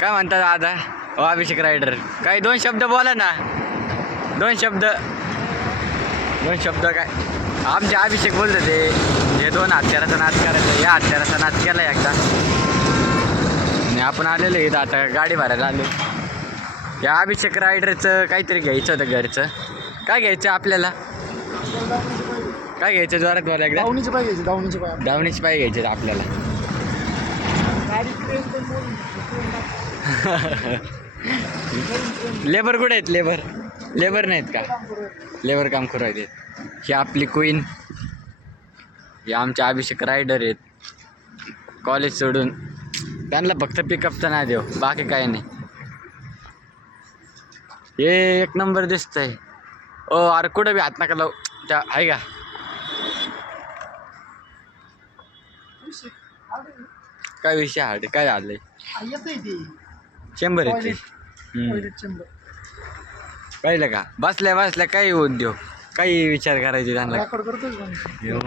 काय म्हणतात दादा? ओ अभिषेक रायडर, काही दोन शब्द बोला ना. दोन शब्द काय? आमचे अभिषेक बोलते ते हे दोन हत्याराचा नाच करायचा, या हत्याराचा नाच केला एकदा. आणि आपण आलेलो इथं आता गाडी भरायला आलो. या अभिषेक रायडरचं काहीतरी घ्यायचं होतं घरचं. काय घ्यायचं आपल्याला? काय घ्यायचं जोरात बोला एकदा. दावणीचे पाय घ्यायचे. धावणीचे पाय घ्यायचे आपल्याला. लेबर कुठे आहेत? लेबर नाहीत का? लेबर काम करू आहेत. ही आपली क्वीन, हे आमचे अभिषेक रायडर आहेत. कॉलेज सोडून त्यांना फक्त पिकअपचं नाही देऊ, बाकी काही नाही. हे एक नंबर दिसतंय. ओ अरे कुठं बी हात नका लावू त्या, आहे का? काय विषय हार्ड काय झालंय? 100 येते. पाहिलं का? बसल्या काही उद्योग, काही विचार करायचे त्यांना.